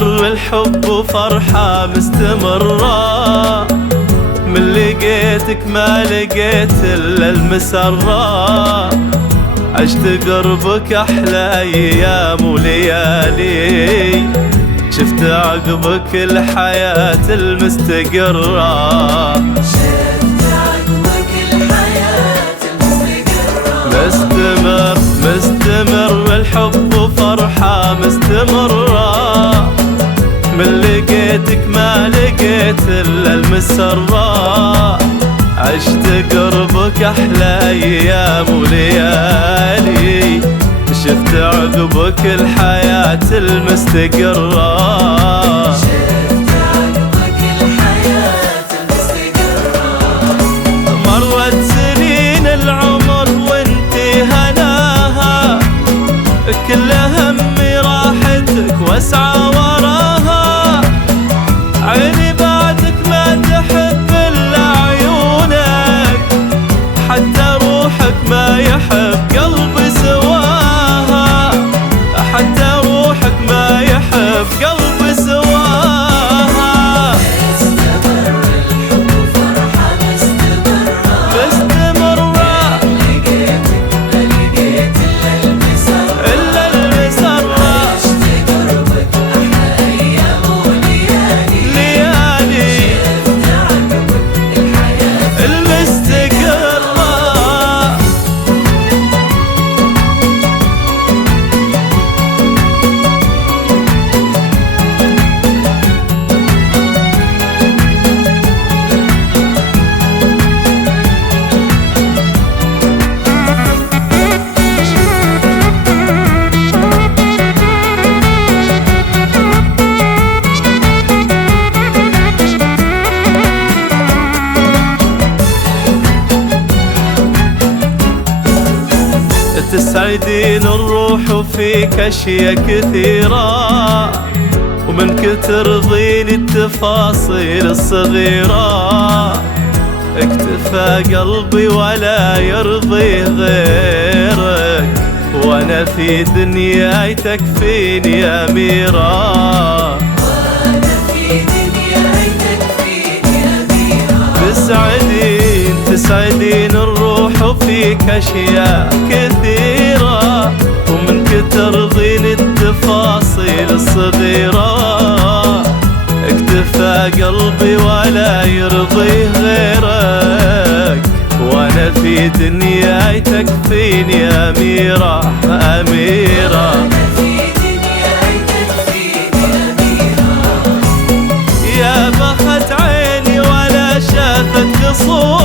مستمر الحب وفرحة مستمرة، من لقيتك ما لقيت إلا المسرة، عشت قربك أحلى أيام وليالي، شفت عقبك الحياة المستقرة، شفت عقبك الحياة المستقرة. مستمر الحب وفرحة مستمرة، من لقيتك ما لقيت إلا المسرة، عشت قربك أحلى أيام وليالي، شفت عقبك الحياة المستقرة. شفت عقبك الحياة المستقرة. مرت سنين العمر وانتي هناها، كل همي راحتك واسعى وراها، عيني بعدك ما تحب إلا عيونك، حتى روحك ما يحب قلبي سواها، حتى روحك ما يحب قلبي سواها. مستمر الحب وفرحة مستمرة، مستمرة لقيتك ما لقيت إلا المسرة، عشت قربك أحلى أيام وليالي، شفت عقبك الحياة المستقرة. تسعدين الروح وفيك أشياء كثيرة، ومن كتر ضيني التفاصيل الصغيرة، اكتفى قلبي ولا يرضي غيرك، وانا في دنياي تكفيني أميرة، وأنا في دنياي تكفيني أميرة. تسعدين الروح وفيك أشياء كثيرة، ومن كتر ضيني التفاصيل الصغيرة، اكتفى قلبي ولا يرضي غيرك، وانا في دنياي تكفيني أميرة أميرة. وأنا في دنياي تكفيني أميرة. يا بخت عيني ولا شافت قصور